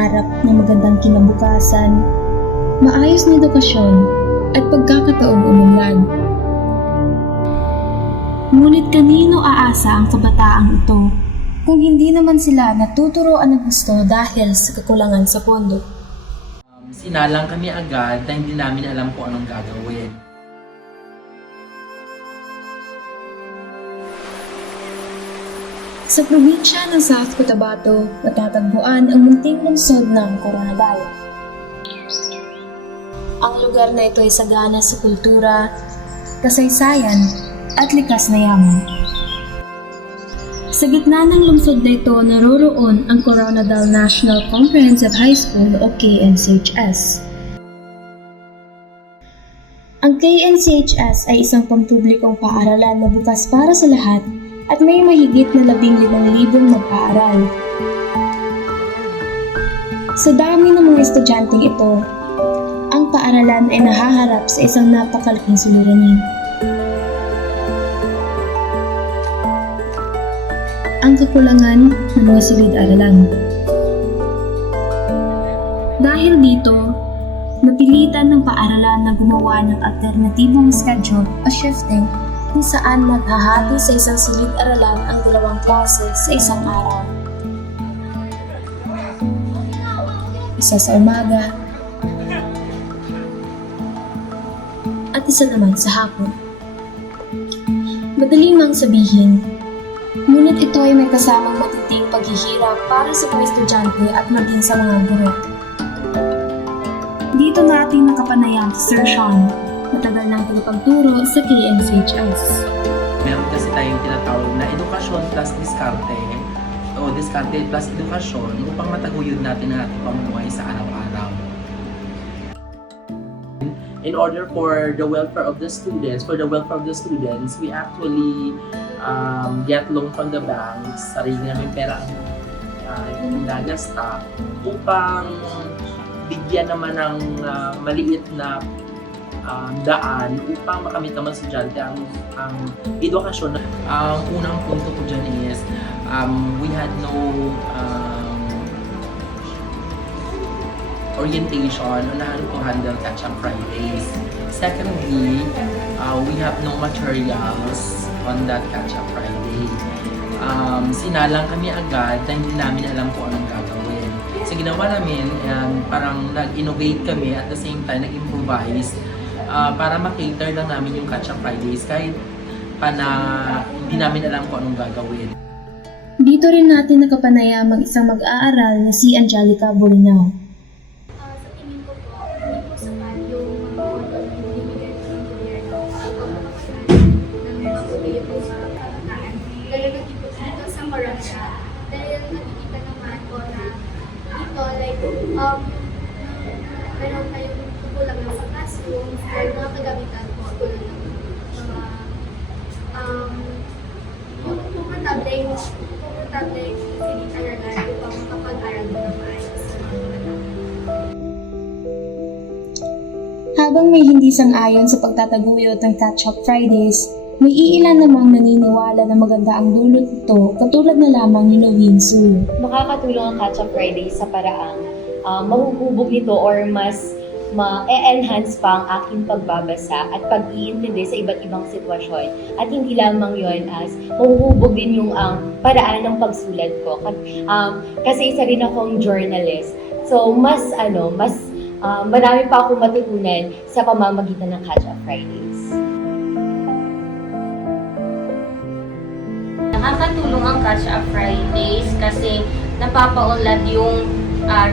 pangarap ng magandang kinabukasan, maayos na edukasyon at pagkakataong umunlad. Ngunit kanino aasa ang kabataang ito kung hindi naman sila natuturoan ng gusto dahil sa kakulangan sa pondo? Sinalang kami agad na hindi namin alam kung anong gagawin. Sa probinsya ng South Cotabato, matatagpuan ang munting lungsod ng Coronadal. Ang lugar na ito ay sagana sa kultura, kasaysayan, at likas na yaman. Sa gitna ng lungsod na ito naroroon ang Coronadal National Comprehensive High School o KNCHS. Ang KNCHS ay isang pampublikong paaralan na bukas para sa lahat at may mahigit na 15,000 mag-aaral. Sa dami ng mga estudyanteng ito, ang paaralan ay nahaharap sa isang napakalaking suliranin. Ang kakulangan ng mga silid-aralan. Dahil dito, napilitan ng paaralan na gumawa ng alternatibong schedule o shifting kung saan maghahati sa isang silid-aralan ang dalawang klase sa isang araw. Isa sa umaga at isa naman sa hapon. Madali mang sabihin, ngunit ito ay may kasamang matinding paghihirap para sa mga estudyante at maging sa mga guro. Dito natin nakapanayam si Sir Sean, matagal nang tagapagturo sa KNCHS. Meron kasi tayong tinatawag na edukasyon plus diskarte o diskarte plus edukasyon upang mataguyod natin ang ating pamumuhay sa araw-araw. In order for the welfare of the students, we actually get loan from the banks, sarili namin pera ang nagasta upang bigyan naman ng maliit na daan upang makamit naman sa estudyante ang edukasyon. Ang unang punto ko dyan is we had no orientation on how to handle Catch-up Fridays. Secondly, we have no materials on that Catch-up Friday. Sinalang kami agad na hindi namin alam kung anong gagawin. So ginawa namin, parang nag-innovate kami at the same time nag-improvise para makater lang namin yung Catch-up Fridays kahit pa na hindi namin alam kung anong gagawin. Dito rin natin nakapanayam ang isang mag-aaral na si Angelica Bolinao. Sa tingin ko po, hindi po sapat yung mga pondo na ibibigay ng gobyerno upang makapaglaan ng resolution po sa kabataan. Lalo na dito sa Morancia. Dahil nakikita naman po na dito, like, meron tayong kulang lang sa classroom or mga kagamitan po tulad ng mga yung pumatableng silid-aralan upang makapag-aral mo ng maayos. Habang may hindi sang-ayon sa pagtataguyod ng Catch-up Fridays, may iilan namang naniniwala na maganda ang dulot nito katulad na lamang ni Novin Su. Makakatulong ang Catch-up Fridays sa paraang mahuhubog nito or mas ma-enhance pa ang aking pagbabasa at pag-iintindi sa iba't ibang sitwasyon. At hindi lamang yon as mahuhubog din yung paraan ng pagsulat ko. Kasi isa rin akong journalist. So, mas marami pa akong matutunan sa pamamagitan ng Catch-up Fridays. Nakakatulong ang Catch-up Fridays kasi napapaunlad yung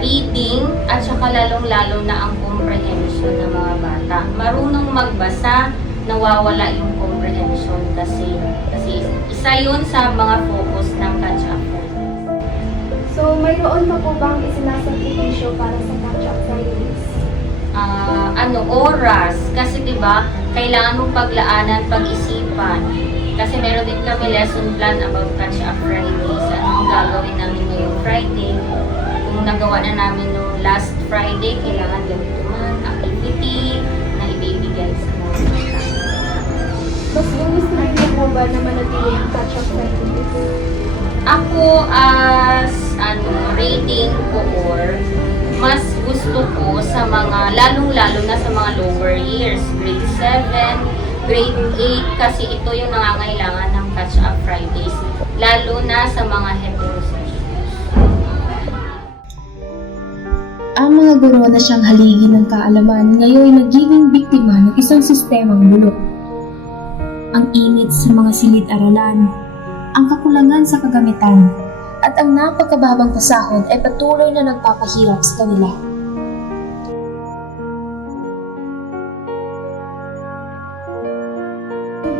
reading at saka lalong-lalo na ang comprehension ng mga bata. Marunong magbasa, nawawala yung comprehension kasi isa yun sa mga focus ng Catch-up Fridays. So, mayroon pa po bang isinasakripisyo para sa Catch-up Fridays? Oras. Kasi diba, kailangan mong paglaanan, pag-isipan. Kasi meron din kami lesson plan about Catch-up Fridays. Anong gagawin namin ngayong Friday? Kung nagawa na namin no last Friday, kailangan ganito man, activity na ibibigay sa mga bata. Mas gugustuhin niyo po ba na manatili ang Catch-up Fridays? Ako as reading cohort, lalo na sa mga lower years, grade 7, grade 8, kasi ito yung nangangailangan ng Catch-up Fridays, lalo na sa mga heterosexual. Ang mga guro na siyang haligi ng kaalaman ngayon nagiging biktima ng isang sistemang bulok. Ang init sa mga silid-aralan, ang kakulangan sa kagamitan, at ang napakababang pasahod ay patuloy na nagpapahirap sa kanila.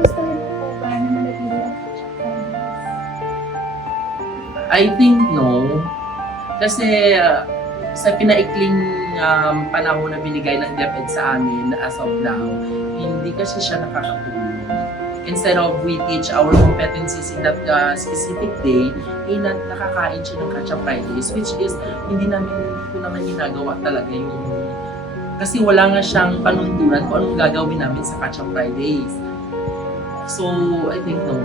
Gusto rin po ba na manatili ang Catch-up Fridays? I think no. Kasi sa pinaikling panahon na binigay ng DepEd sa amin as of now, hindi kasi siya nakakatulong. Instead of we teach our competencies in that specific day, nakakain siya ng Catch-up Fridays, which is hindi ko naman ginagawa talaga yung kasi wala nga siyang panuntunan kung anong gagawin namin sa Catch-up Fridays. So, I think no.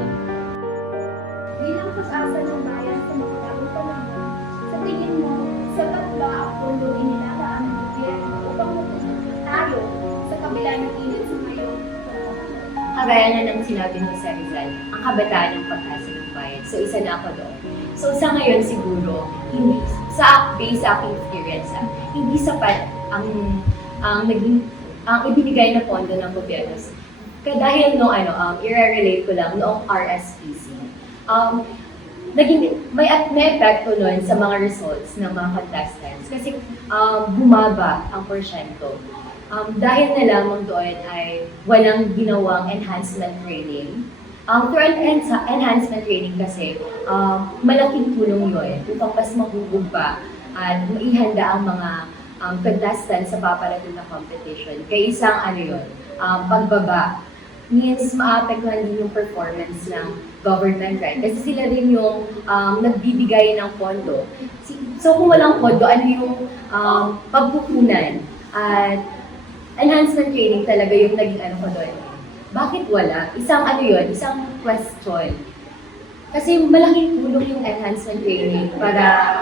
Bilang pag-asa ng bayan sa makatagong panahon, sa tingin mo, sapat ba ang pondo inilalaan ng gobyerno upang matulungan tayo sa kabila ng init sa ngayon? Kagaya na ng sinabi ni Sir Rizal, ang kabataan ng pag-asa ng bayan. So, isa na ako doon. So, sa ngayon siguro, hindi, based sa aking experience, hindi sapat ang ibinigay na pondo ng gobyerno. Dahil i-relate ko lang, noong RSPC, may epekto nun sa mga results ng mga contestants kasi bumaba ang porsyento. Dahil na lamang doon ay walang ginawang enhancement training. Through enhancement training kasi, malaking tulong yun upang mas mahubog pa at maihanda ang mga contestants sa paparating na competition. Kaya isang pagbaba means maapektuhan din yung performance ng government, right? Kasi sila rin yung nagbibigay ng pondo. So kung walang pondo, ano yung pagkukunan? At enhancement training talaga yung naging ko doon. Bakit wala? Isang question. Kasi malaking tulong yung enhancement training para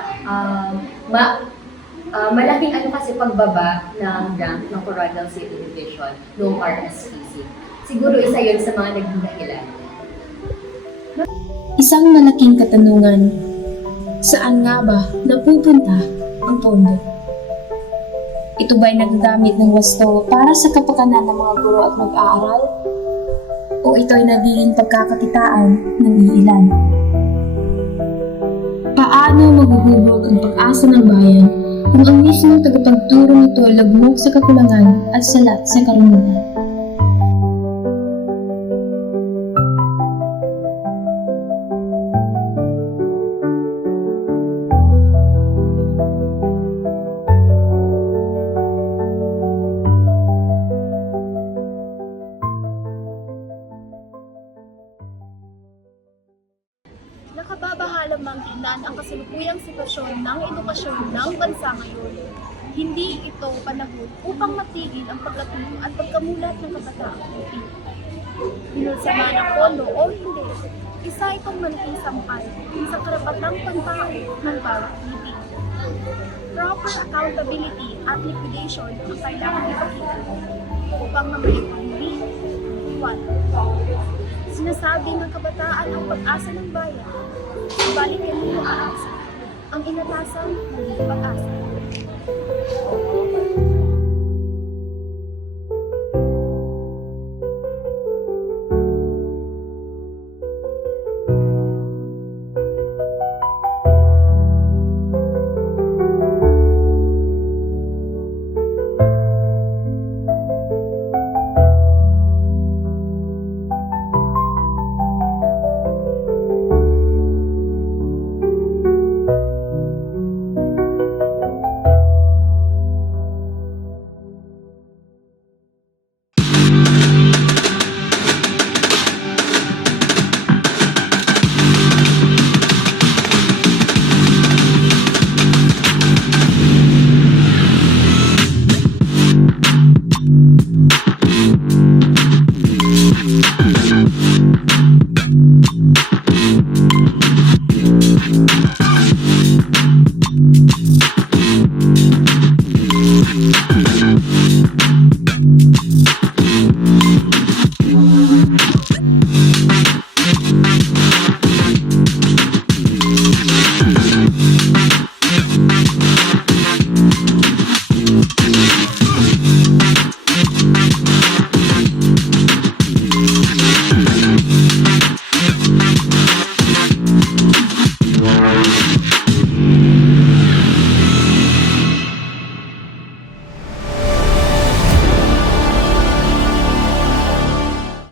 malaking kasi pagbaba ng rank ng Coronadal City Division noong RSPC. Siguro isa yun sa mga naging dahilan. Isang malaking katanungan, saan nga ba napupunta ang pondo? Ito ba'y nagagamit ng wasto para sa kapakanan ng mga guro at mag-aaral? O ito'y nagiging pagkakakitaan ng iilan? Paano maghuhubog ang pag-asa ng bayan kung ang mismong tagapagturo nito ay lagmok sa kakulangan at salat sa karunungan? Nakababahala mang tingnan ang kasalukuyang sitwasyon ng edukasyon ng bansa ngayon. Hindi ito panahon upang matigil ang pagkatuloy at pagkamulat ng kabataang Pilipino. Binulsama ng pondo o hindi, isa itong malaking sampal sa karapatang pantao ng bawat Pilipino. Proper accountability at liquidation ang kailangan ipakita upang mamaipahuli. 1. Sinasabi ng kabataan ang pag-asa ng bayan, subalit kanino aasa? Ang inatasan ng pag-asa.